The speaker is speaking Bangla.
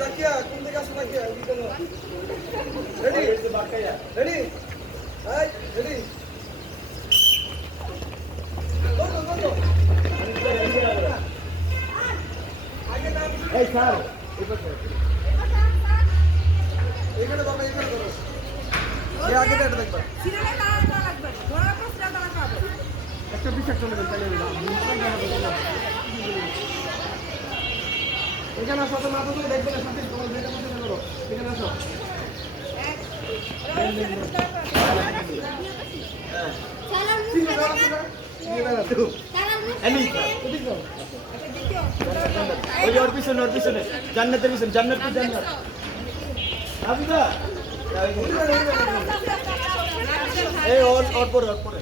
Zakia, কোন দিকে আসো Zakia? Ready? Ready? Hey, ready? Go. Hey, sir. এখানে বাবা এখানে করো। এই আগে দেখো দেখবা। সিনারে দাঁড়ানো লাগবে। ধরার পর সিনা দাঁড়াতে হবে। একটা পিছাক চলে গেল তাহলে এখানে আসো তো মাথা ধরে দেখবে না সাথে তোমার যেটা পছন্দ করো এখানে আসো ওর পিছনে জান্নাতের পিছনে জান্নাত আবিদা এই ওর পরে